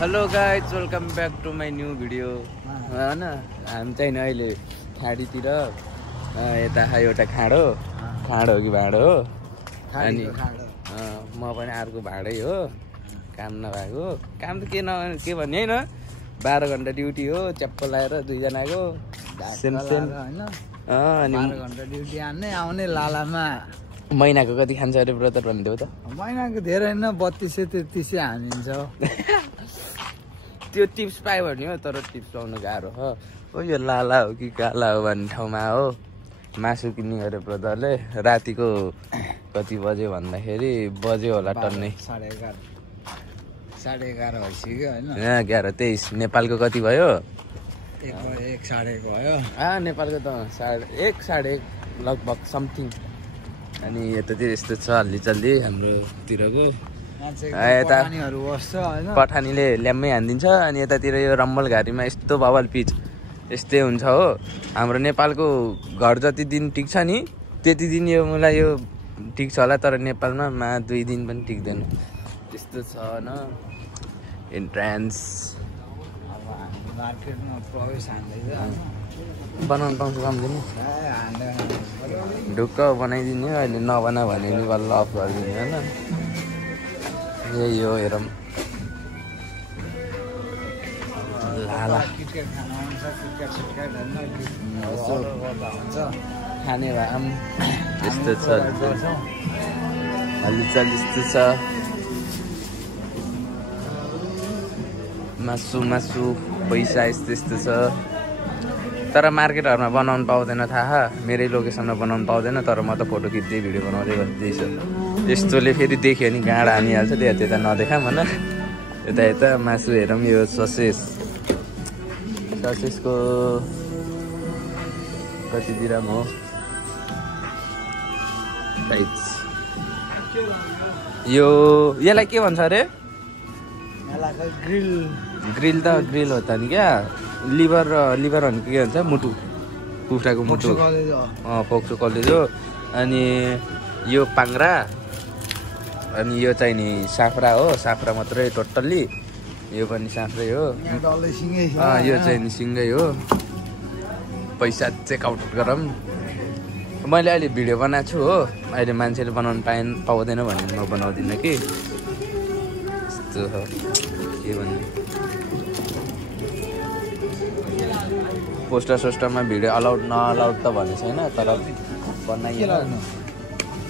Hello guys welcome back to my new video होइन हामी चाहिँ नि अहिले खाडीतिर यता एउटा खाडो हो कि भाँडो हो अनि म पनि अर्को भाँडै हो काम नभएको काम त के भन्ने होइन 12 घन्टा ड्युटी हो च्याप्प लगाएर दुईजनाको सेम होइन अनि 12 घन्टा ड्युटी आउने लालामा महिनाको कति खान्छ अरे ब्रदर भनिदेऊ त महिनाको धेरै न 3200-3300 हानिन्छ त्यो टिप्स पायो भने हो तर टिप्स पाउनु गाह्रो हो यो लाला हो कि काला हो भन्ने ठाउँमा हो मासु किन्ने अरे ब्रदरले रातिको कति बज्यो भन्दाखेरि बज्यो होला टन्नै 11:30 भइसक्यो होइन 11:23 नेपालको कति भयो 1:30 भयो नेपालको त 1:30 लगभग समथिङ अनि यतातिर यस्तो छ हल्लीचल्ली हाम्रोतिरको यता पठानीले ल्याम्मै हानिदिन्छ अनि यतातिर यो रम्बल घारीमा यस्तो बवाल पिच यस्तै हुन्छ हो हाम्रो नेपालको घर जति दिन टिक्छ नि त्यति दिन यो मलाई यो ठिक छ होला तर नेपालमा 2 दिन पनि टिक्दैन त्यस्तो छ न इन्ट्रान्स मार्केटमा प्रवेश हान्दैछ बनाउनु पाउँछु कम्दिनु ढुक्क बनाइदिने अहिले नबना भने नि बल्ल अफ गरिदिने होइन यही हो हेरौँ लाला खाने भए पनि यस्तो छ हल्लीचल्ली यस्तो छ मासु पैसा यस्तो छ तर मार्केटहरूमा बनाउनु पाउँदैन थाहा मेरै लोकेसनमा बनाउनु पाउँदैन तर म त फोटो खिच्दै भिडियो बनाउँदै गर्दैछु यस्तोले फेरि देख्यो नि गाँडा हानिहाल्छ त्यता नदेखा भन यता मासु हेरौँ यो ससेसको कति दिराम हो यसलाई के भन्छ अरे ग्रिल त ग्रिल हो त नि क्या लिभर भनेको के भन्छ मुटु कुखुराको मुटु पोक्सो कलेजो अनि यो पाङ्रा अनि यो चाहिँ नि साफ्रा हो साफ्रा मात्रै टोटल्ली यो पनि साफ्रै हो यो चाहिँ नि सिङ्गै हो पैसा चेकआउट गरौँ मैले अहिले भिडियो बनाएको छु हो अहिले मान्छेले बनाउनु पाउँदैन भने म बनाउँदिनँ कि यस्तो हो के भन्ने पोस्टरमा भिडियो अलाउड नअलाउड त भन्ने छैन तर बनाइएन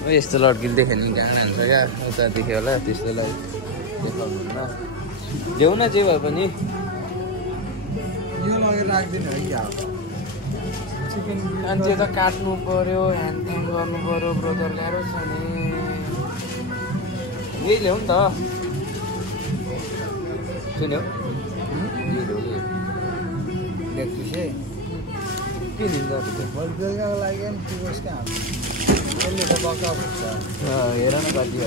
यस्तो लड्किल देख्यो नि गाँडा हुन्छ क्या उता देख्यो होला त्यस्तोलाई देखाउनुहुन्न ल्याउ न जे भए पनि मान्छे त काट्नु पर्यो ह्यान्डफ्यान गर्नु पर्यो ब्रोदर गाह्रो छ नि यही ल्याउ नि त सुन्यो के लिन्छ हेर न कति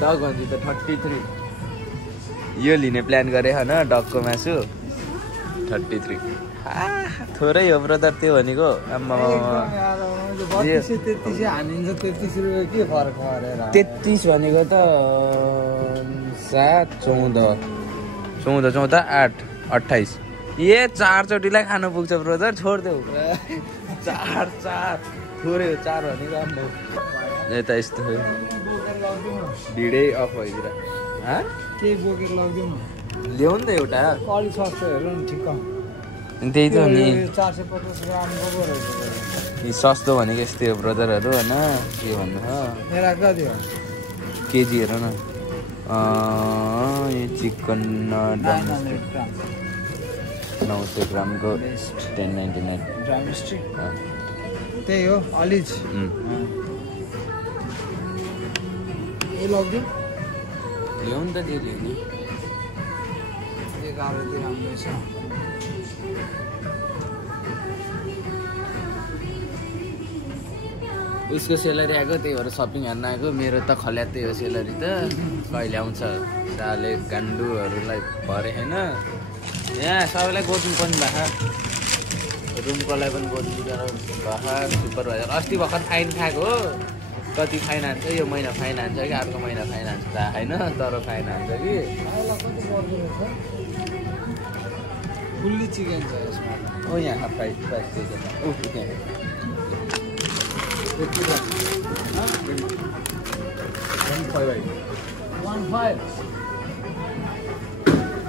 डग भन्छ त 33 यो लिने प्लान गरे होइन डगको मासु 33 थोरै हो ब्रदर त्यो भनेको 33 भनेको त 7 14 8 28 ए 4 चोटिलाई खानु पुग्छ ब्रदर छोड्देऊ 4 थोरै हो 4 भनेको राम्रो यता यस्तो भिडै अफ भइदिएर केही बोकेर लगिदिउँ ल्याउ नि त एउटा अलिक सस्तो हेर्नु नि ठिक्क त्यही त नि 450 ग्रामको पो रहेछ सस्तो भनेको यस्तै हो ब्रदरहरू होइन के भन्नु हो मेरा कति हो केजी हेर न यो चिकन 900 ग्रामको 1099 त्यही हो अलिज ए लगिदिउँ ल्याउ नि त जे ल्याउने 11 दिन राम्रो छ उसको सेलरी आएको त्यही भएर सपिङ हेर्न आएको मेरो त खल्यात्तै हो सेलरी त कहिले आउँछ साले गान्डुहरूलाई भरे होइन यहाँ सबैलाई गोद्नु पनि भएको रुमकोलाई पनि गोद्नु भएको सुपरभाइजर अस्ति भर्खर फाइन खाएको हो कति फाइन हान्छ यो महिना फाइन हान्छ कि अर्को महिना फाइन हान्छ थाहा होइन तर फाइन हान्छ कि कति पर्दो रहेछ फुल्ली चिकन छ यसमा ओ यहाँ प्राइस चिकन ऊ त्यहाँ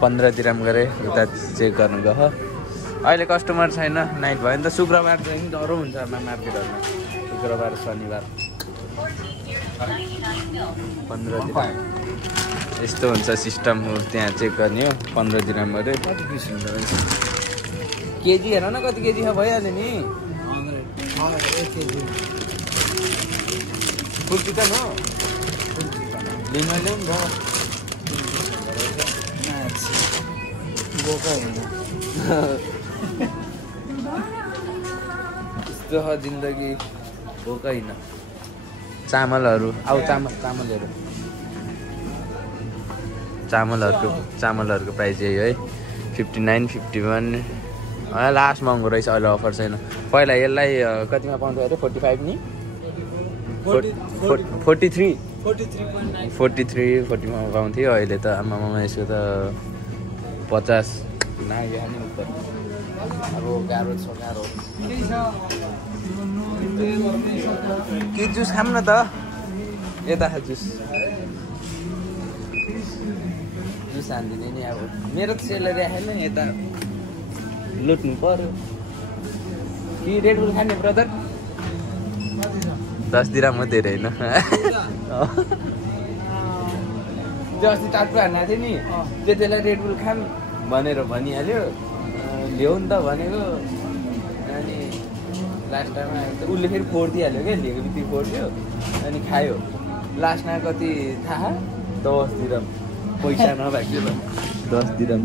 15 दिराम गरे उता चेक गर्नु गयो अहिले कस्टमर छैन नाइट भयो नि त शुक्रबार चाहिँ डह्रो हुन्छ मार्केटहरूमा शुक्रबार शनिबार 15 दिराम यस्तो हुन्छ सिस्टम त्यहाँ चेक गर्ने हो 15 दिराम गरे कति पिस हुन्छ केजी हेर न कति केजी छ भइहाल्यो नि 1 केजी फुल चिकन हो लिन ल्याउँ भयो बोका होइन यस्तो छ जिन्दगी भोकै होइन चामलहरू आउ चामलहरूको प्राइस यही है 59 51 लास्ट महँगो रहेछ अहिले अफर छैन पहिला यसलाई कतिमा पाउँथ्यो अरे 45 नि 43 40मा पाउँथ्यो अहिले त आमामा यसको त 50 नाग्यो नि अब गाह्रो छ गाह्रो के जुस खाऊँ न त यता जुस हानिदिने नि अब मेरो त सेलरी आएन यता लुट्नु पर्यो कि रेड बुल खाने ब्रदर 10 दिराम म धेरै होइन त्यो अस्ति टाटो हान्एको थियो नि त्यतिलाई रेड बुल खाम भनेर भनिहाल्यो ल्याउ नि त भनेको अनि लास्ट टाइममा उसले फेरि फोडिदिइहाल्यो क्या लिएको बित्तिकै फोडिदियो अनि खायो लास्टमा कति थाहा 10 दिराम पैसा नभएको 10 दिराम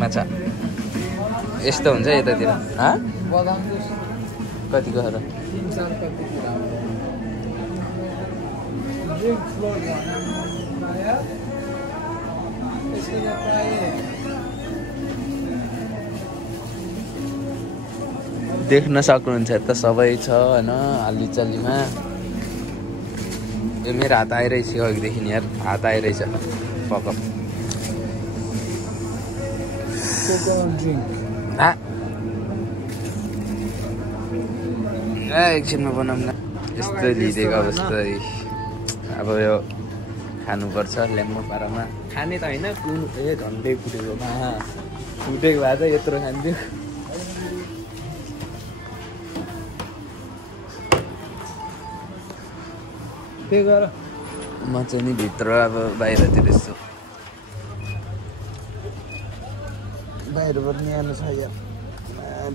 माछा यस्तो हुन्छ यतातिर बदाम जुस कति गएर 3-4 कति ड्रिङ्क फ्लोर देख्न सक्नुहुन्छ त सबै छ होइन हालीचालीमा यो मेरो हात आइरहेछ अघिदेखि यार हात आइरहेछ पकअप एकछिनमा बनाऊँ न यस्तो लिइदिएको अवस्था अब यो खानुपर्छ ल्याम्बो पारामा खाने त होइन कुन झन्डै फुटेको फुटेको भए त यत्रो खान्थ्यो म चाहिँ नि भित्र अब बाहिरतिर यस्तो बाहिरबाट न्यानो छ यार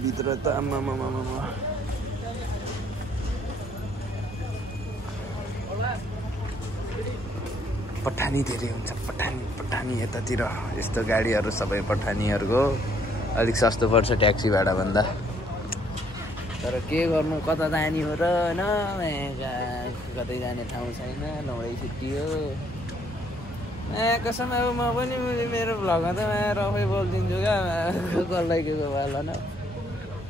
भित्र त आमा पठानी धेरै हुन्छ पठानी यतातिर यस्तो गाडीहरू सबै पठानीहरूको अलिक सस्तो पर्छ ट्याक्सी भाडा भन्दा तर के गर्नु कता जाने हो र होइन कतै जाने ठाउँ छैन नभए छुट्टियो कसम अब म पनि मेरो भ्लगमा त रफै बोलिदिन्छु क्या कसलाई के भएन न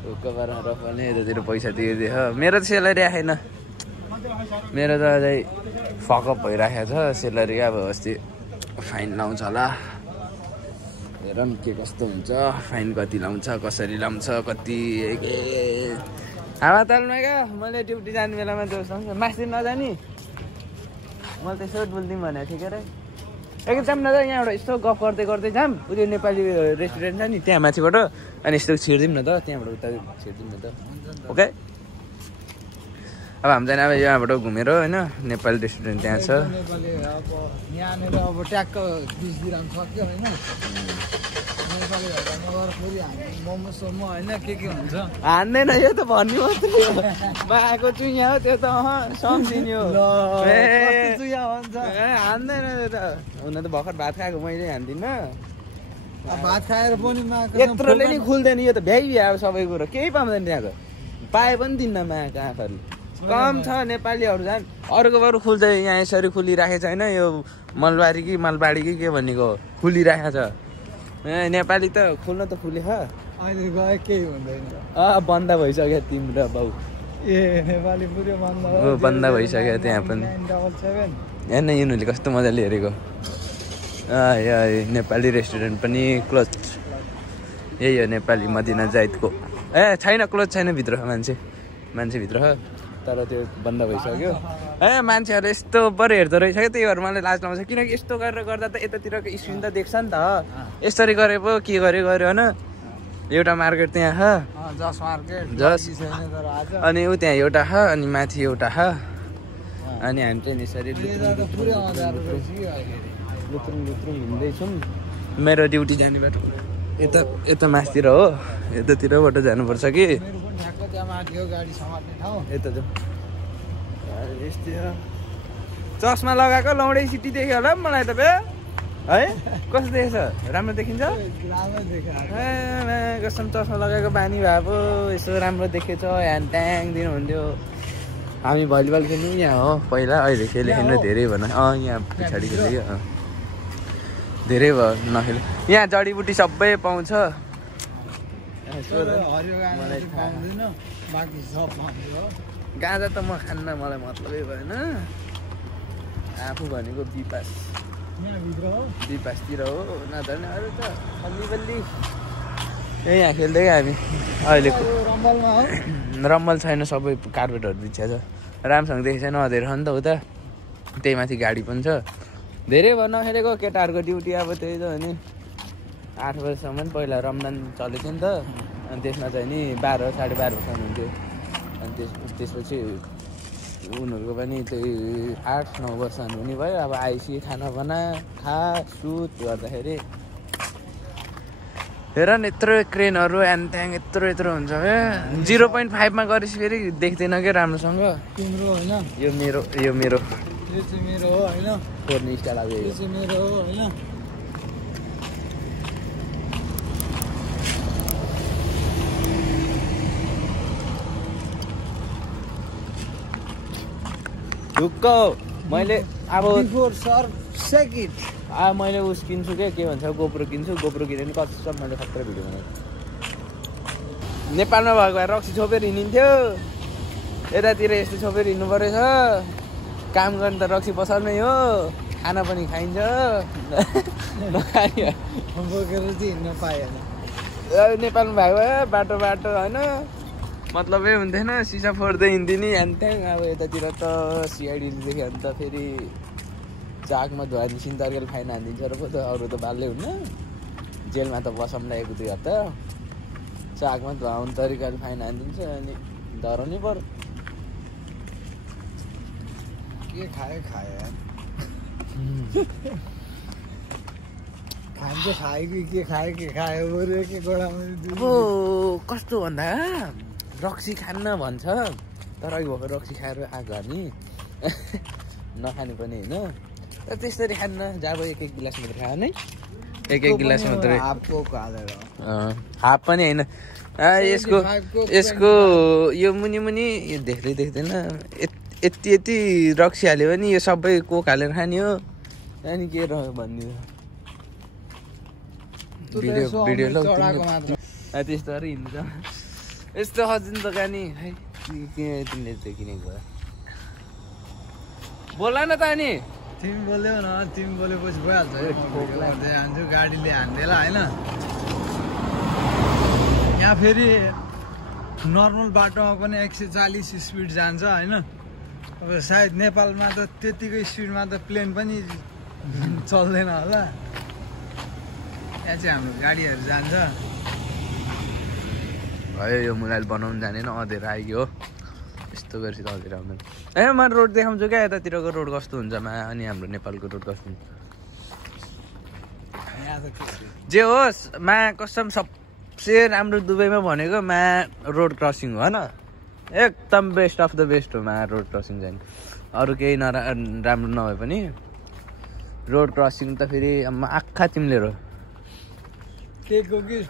ढुक्क पारेर रफ भने यतातिर पैसा दिइदियो मेरो त सेलरी आएन मेरो त अझै फकअप भइराखेको छ सेलरी अब अस्ति फाइन लाउँछ होला हेर न के कस्तो हुन्छ फाइन कति लाउँछ कसरी लाउँछ कति हावातालमा क्या मैले ड्युटी जाने बेलामा दोसँग मास्तिर नजाने मैले त यसो बोलिदिउँ भनेको थिएँ के अरे एकदम न त यहाँबाट यस्तो गफ गर्दै गर्दै जाऊँ उयो नेपाली रेस्टुरेन्ट छ नि त्यहाँ माथिबाट अनि यस्तो छिर्दिउँ न त त्यहाँबाट उता छिर्दिउँ न त ओके अब हामी चाहिँ अब यहाँबाट घुमेर होइन नेपाली रेस्टुरेन्ट त्यहाँ छ यहाँनिर अब ट्याक्क 20 दिराम सक्यो होइन मोमो सोमो होइन के हुन्छ हान्दैन यो त भन्ने मात्रै हो आएको चुइया हो त्यो त सम्झिने हो हान्दैन त्यो त हुन त भर्खर भात खाएको मैले हान्दिनँ भात खाएर पनि यत्रोले नि खुल्दैन यो त भ्याइ अब सबै कुरो केही पाउँदैन त्यहाँको पाए पनि दिन्न माको आँखाहरू कम छ नेपालीहरू झन् अरूको बरु खुल्छ यहाँ यसरी खुलिराखेको छैन यो मलबारी कि मालबाडी कि के भनेको खुलिराखेको छ नेपाली त खुल्न त खुले अहिले गए केही हुँदैन बन्द भइसक्यो तिम्रो बाउ ए नेपाली पुरै बन्द हो बन्द भइसक्यो त्यहाँ पनि 977 हेर्न यिनीहरूले कस्तो मजाले हेरेको नेपाली रेस्टुरेन्ट पनि क्लोज यही हो नेपाली मदिना जाइदको छैन क्लोज छैन भित्र मान्छे भित्र तर त्यो बन्द भइसक्यो मान्छेहरू यस्तो बरु हेर्दो रहेछ क्या त्यही भएर मलाई लाज लाउँछ किनकि यस्तो गरेर गर्दा त यतातिरको स्क्रिन त देख्छ नि त यसरी गरे पो के गर्यो होइन एउटा मार्केट त्यहाँ जस मार्केट जस छैन तर आज अनि ऊ त्यहाँ एउटा अनि माथि एउटा अनि हामी चाहिँ यसरी पुरै अँध्यारो रहेछ कि अहिले लुत्रुङ हिँड्दैछौँ मेरो ड्युटी जाने बाटो यता मासतिर हो यतातिरबाट जानुपर्छ कि मेरो पनि ठ्याक्क त्यहाँ माथि हो गाडी समात्ने ठाउँ यता जाउँ चस्मा लगाएको लौडै सिटी देख्यो होला मलाई त बे है कस्तो देखेछ राम्रो देखिन्छ राम्रो देखाएको कसम चस्मा लगाएको बानी भए पो यसो राम्रो देखेछ ह्याङट्याङ दिनुहुन्थ्यो हामी भलिबल खेल्नु यहाँ हो पहिला अहिले खेल्नु धेरै भन यहाँ पछाडि खेल्यो कि धेरै भयो नखेल यहाँ जडीबुटी सबै पाउँछ गाँजा त म खान्न मलाई मतलबै भएन आफू भनेको बिपासतिर हो नधर्ने अरू त बल्ली यहाँ खेल्दै हामी अहिलेको रम्बल छैन सबै कार्पेटहरू बिछ्या छ राम्रोसँग देखेको छैन अँधेरो छ नि त उता त्यही माथि गाडी पनि छ धेरै भयो नखेलेको केटाहरूको ड्युटी अब त्यही त हो नि 8 बजीसम्म पहिला रमजान चलेको थियो नि त अनि त्यसमा चाहिँ नि 12 12:30 बजीसम्म हुन्थ्यो अनि त्यसपछि उनीहरूको पनि त्यही 8-9 बजीसम्म हुने भयो अब आइसी खाना बना खा सुत गर्दाखेरि हेर न यत्रो क्रेनहरू एनट्याङ यत्रो हुन्छ क्या 0.5 मा गरेपछि फेरि देख्दैन क्या राम्रोसँग तिम्रो होइन यो मेरो यो चाहिँ मेरो हो होइन फोर्ने स्टाइल अब यो चाहिँ मेरो हो होइन ढुक्क मैले अब बिफोर सर सेकेन्ड मैले उस किन्छु क्या के भन्छ गोप्रो किन्छु गोप्रो किन्यो भने कतिसम्म मैले खतरा भिडियो बनाएको नेपालमा भएको भए रक्सी छोपेर हिँडिन्थ्यो यतातिर यस्तो छोपेर हिँड्नु परेछ काम गर्ने त रक्सी पसलमै हो खाना पनि खाइन्छ बोकेर चाहिँ हिँड्न पाएन नेपालमा भएको भए बाटो होइन मतलबै हुन्थेन सिसा फोड्दै हिँड्दिने ह्याङट्याङ अब यतातिर त सिआइडीले देख्यो भने त फेरि चाकमा धुवा निसिन तर्केर फाइन हानिदिन्छ र पो त अरू त बाल्दै हुन्न जेलमा त बसौँला 1-2 हप्ता चाकमा धुवा हुने तरिकाले फाइन हानिदिन्छ अनि डराउनै पर्यो के खायो खान्छ खायो कि के खायो बरु के गोडामा अब कस्तो भन्दा रक्सी खान्न भन्छ तर अहिले भर्खर रक्सी खाएर आएको हामी नखाने पनि होइन तर त्यसरी खान्न जब 1 गिलास मात्रै खायो नै 1 गिलास मात्रै हाफ पनि होइन यसको यो मुनि यो देख्दैन यति रक्सी हाल्यो भने यो सबै कोक हालेर खाने हो अनि के रह्यो भन्ने भिडियो त्यस्तोहरू हिँड्छ यस्तो हजिन दोकानी है तिमीले त्यो किनेको बोल न त अनि तिमी बोल्यौ न तिमी बोलेपछि भइहाल्छ हान्छु गाडीले हान्देला होइन यहाँ फेरि नर्मल बाटोमा पनि 140 स्पिड जान्छ होइन अब सायद नेपालमा त त्यतिको स्पिडमा त प्लेन पनि चल्दैन होला यहाँ चाहिँ हाम्रो गाडीहरू जान्छ भयो यो मोबाइल बनाउनु जानेन अँधेरो आइयो यस्तो गरेपछि त अँधेरो आउँदैन म रोड देखाउँछु क्या यतातिरको रोड कस्तो हुन्छ अनि हाम्रो नेपालको रोड कस्तो हुन्छ जे होस् कसम सबसे राम्रो दुबईमा भनेको रोड क्रसिङ हो होइन एकदम बेस्ट अफ द बेस्ट हो रोड क्रसिङ जाने अरू केही राम्रो नभए पनि रोड क्रसिङ त फेरि आँखा तिमीले हो मैले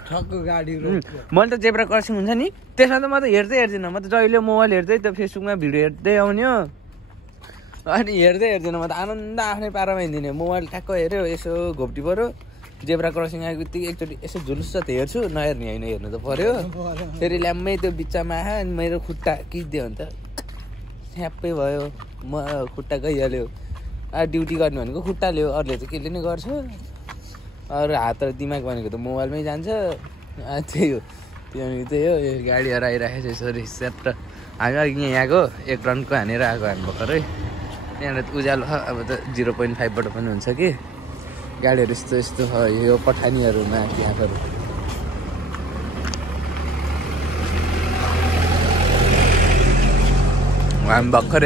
त जेब्रा क्रसिङ हुन्छ नि त्यसमा त म त हेर्दिनँ म त जहिले मोबाइल हेर्दै त्यो फेसबुकमा भिडियो हेर्दै आउने हो अनि हेर्दिनँ म त आनन्द आफ्नै पारामा हिँड्दिनँ मोबाइल ठ्याक्क हेऱ्यो यसो घोप्टी पऱ्यो जेब्रा क्रसिङ आएको बित्तिकै एकचोटि यसो झुलुस त हेर्छु नहेर्ने होइन हेर्नु त पर्यो फेरि ल्याम्मै त्यो बिचमा आयो अनि मेरो खुट्टा खिच्दियो भने त स्याप्पै भयो म खुट्टा गइहाल्यो ड्युटी गर्ने भनेको खुट्टा ल्यायो अरूले चाहिँ केले नै गर्छ अरू हात र दिमाग भनेको त मोबाइलमै जान्छ त्यही हो त्यही हो यो गाडीहरू आइरहेको छ यसरी स्याप्ट हामी अघि यहाँको 1 रनको हानेर आएको हामी भर्खरै त्यहाँबाट उज्यालो अब त 0.5बाट पनि हुन्छ कि गाडीहरू यस्तो यस्तो यो पठानीहरूमा त्यहाँहरू हामी भर्खर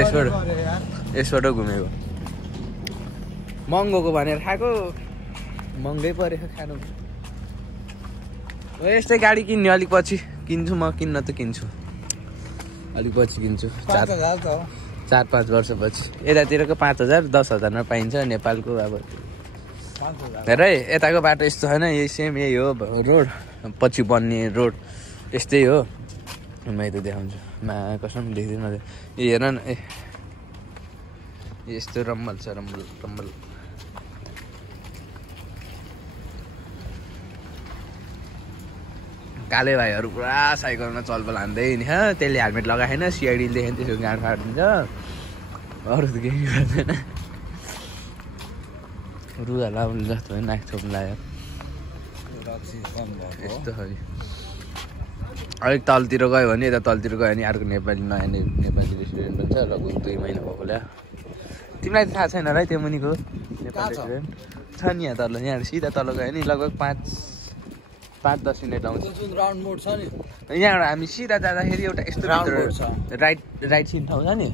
यसबाट घुमेको महँगोको भनेर खाएको महँगै परेको खानु यस्तै गाडी किन्ने अलिक पछि किन्छु म किन्न त किन्छु अलिक पछि किन्छु 4-5 वर्षपछि यतातिरको 5,000 10,000मा पाइन्छ नेपालको अब हेर है यताको बाटो यस्तो छैन यही सेम यही हो रोड पछि बन्ने रोड यस्तै हो म यता देखाउँछु मा कसम देख्दैन ए हेर न ए यस्तो रम्मल छ रम्मल काले भाइहरू पुरा साइकलमा चलबल हान्दै नि त्यसले हेलमेट लगाएन सिआइडीले देखेन त्यसको गाँड फाटिदिन्छ अरू त केही गर्दैन रुगा लाउनु जस्तो होइन नाक छोप्नु लाग्यो यस्तो खै अलिक तलतिर गयो भने यता तलतिर गयो भने अर्को नेपाली नयाँ नेपाली रेस्टुरेन्ट पनि छ र 2 महिना भएको ल्या तिमीलाई त थाहा छैन र त्यो मुनिको नेपाली रेस्टुरेन्ट छ नि यहाँ तल यहाँ सिधा तल गयो नि लगभग 5-10 मिनट आउँछ जुन राउन्ड मोड छ नि यहाँबाट हामी सिधा जाँदाखेरि एउटा यस्तो राइट सिन ठाउँ छ नि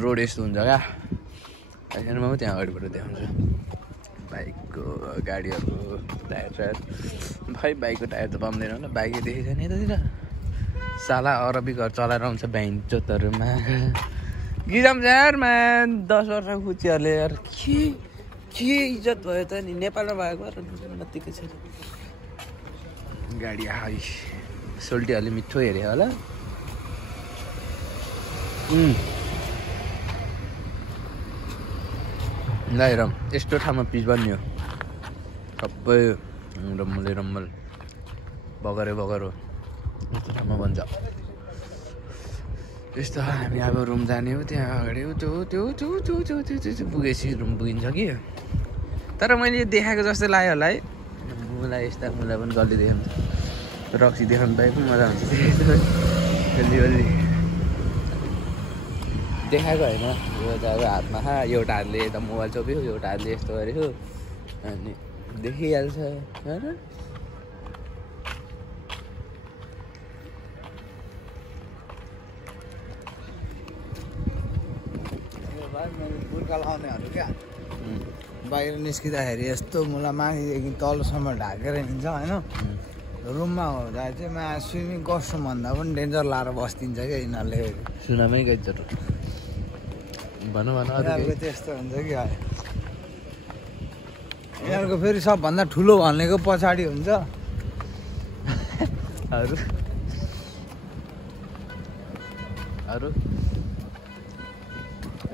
रोड यस्तो हुन्छ क्या म त्यहाँ अगाडिबाट देखाउँछु बाइकको गाडीहरूको टायर भाइ बाइकको टायर त बम्दैन होला बाइकै देखेको छैन यतातिर साला अरबीहरू चलाएर आउँछ भ्याइन्चोतहरूमा गिजामजारमा 10 वर्षको कुचिहरूले यार के इज्जत भयो त नि नेपालमा भएको नत्तिकै छ गाडी आइ सोल्टी अलि मिठो हेऱ्यो होला ल हेर यस्तो ठाउँमा पिच बन्यो सबै रम्मल बगरे हो यस्तो ठाउँमा बन्छ यस्तो हामी अब रुम जाने हो त्यहाँ अगाडि त्यो पुगेपछि रुम पुगिन्छ कि तर मैले देखाएको जस्तो लाग्यो होला है मलाई यस्ता मलाई पनि गल्ली देखाउनु रक्सी देखाउनु पाए पनि मजा हुन्छ अलि देखाएको होइन यो त अब हातमा एउटा हातले यता मोबाइल चोप्यो एउटा हातले यस्तो गरेको अनि देखिहाल्छ होइन बुर्खा लाउनेहरू क्या बाहिर निस्किँदाखेरि यस्तो मुला माथिदेखि तलसम्म ढाकेर हिँड्छ होइन रुममा हुँदा चाहिँ मा स्विमिङ कस्ट्युम भन्दा पनि डेन्जर लाएर बस्दिन्छ क्या यिनीहरूले सुनामै गइन्छ भनौँ त्यस्तो हुन्छ कि यिनीहरूको फेरि सबभन्दा ठुलो भनेको पछाडि हुन्छ अरू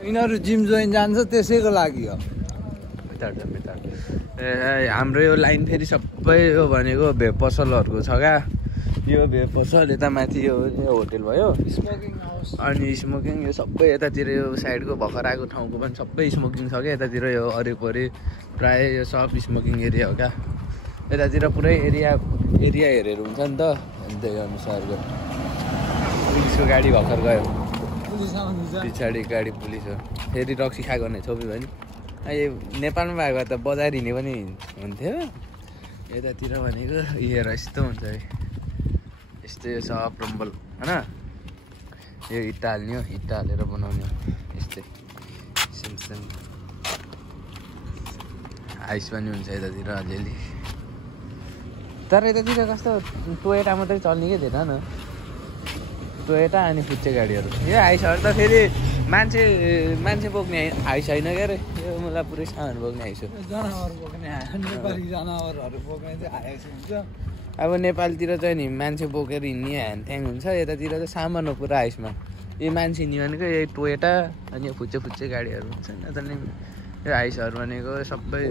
यिनीहरू जिम जोइन जान्छ त्यसैको लागि हो हाम्रो यो लाइन फेरि सबै यो भनेको भेप पसलहरूको छ क्या यो भेप पसल यता माथि यो होटेल भयो स्मोकिङ हाउस अनि स्मोकिङ यो सबै यतातिर यो साइडको भर्खर आएको ठाउँको पनि सबै स्मोकिङ छ क्या यतातिर यो अरेपरे प्रायः यो सब स्मोकिङ एरिया हो क्या यतातिर पुरै एरिया हेरेर हुन्छ नि त त्यही अनुसारको पुलिसको गाडी भर्खर गयो पछाडि गाडी पुलिस हो फेरि रक्सी खा गर्ने छोप्यो भने अहिले नेपालमा भएको त बजार हिँड्ने पनि हुन्थ्यो यतातिर भनेको हेर यस्तो हुन्छ है यस्तो यो सब रम्बल होइन यो इट्टा हाल्ने हो इट्टा हालेर बनाउने हो यस्तै सिमसिम आइस पनि हुन्छ यतातिर अलिअलि तर यतातिर कस्तो टोयोटा मात्रै चल्ने क्या धेरै न टोयोटा अनि फुच्चे गाडीहरू यो आइसहरू त फेरि मान्छे बोक्ने आइस होइन क्या अरे यो मलाई पुरै सामान बोक्ने आइस हो जनावर बोक्ने नेपाली जनावरहरू बोक्ने चाहिँ आइस हुन्छ अब नेपालतिर चाहिँ नि मान्छे बोकेर हिँड्ने ह्याङथ्याङ हुन्छ, यतातिर चाहिँ सामान हो पुरा आइसमा। यो मान्छे हिँड्ने भनेको यही टोयोटा अनि यो फुच्चे गाडीहरू हुन्छ नि त नि। यो आइसहरू भनेको सबै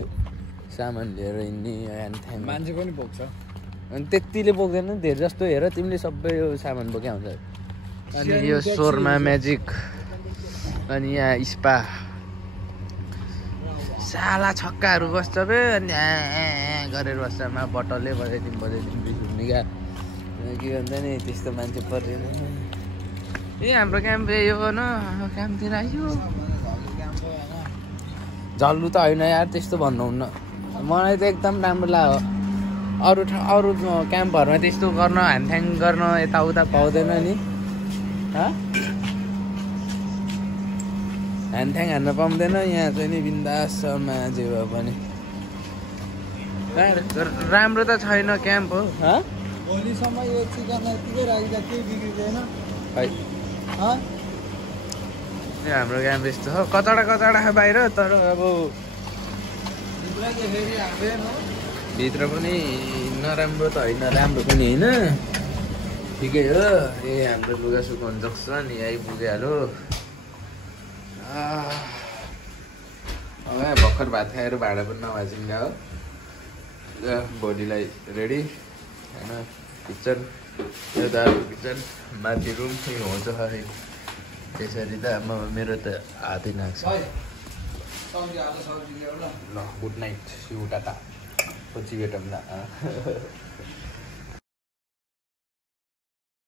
सामान लिएर हिँड्ने ह्याङथ्याङ मान्छे पनि बोक्छ। अनि त्यतिले बोक्दैन धेरै जस्तो हेर तिमीले सबै यो सामान बोक्या हुन्छ। अनि यो सोरमा म्याजिक अनि यहाँ स्पा साला छक्काहरू बस्छ बे अनि गरेर बस्छ मा बटलले बजाइदिउँ रिस हुने क्या के भन्छ नि त्यस्तो मान्छे पर्दैन। ए हाम्रो क्याम्प यो न क्याम्पतिर आइयो झल्लु त होइन यार त्यस्तो भन्नुहुन्न। मलाई त एकदम राम्रो लाग्यो। अरू क्याम्पहरूमा त्यस्तो गर्न ह्याङथ्याङ गर्न यताउता पाउँदैन नि। ह्याङथ्याङ हान्न पाउँदैन। यहाँ चाहिँ नि बिन्दासमा जे भए पनि राम्रो त छैन क्याम्प हो। भोलिसम्म यो चिकन यतिकै राख्दा केही बिग्रिँदैन है। हाम्रो क्याम्प यस्तो हो कचडा बाहिर तर अब भित्र पनि नराम्रो त होइन राम्रो पनि होइन ठिकै हो। ए हाम्रो लुगा सुकाउनु सक्छ नि आइपुगिहाल्यो। अब भर्खर भात खाएर भाँडा पनि नभाजिँदा हो। भोलिलाई रेडी होइन किचन यो त किचन माथि रुम हुन्छ है। त्यसरी त मेरो त हातै नाग्छ। ल गुड नाइट सिउ टाटा पछि भेटौँला।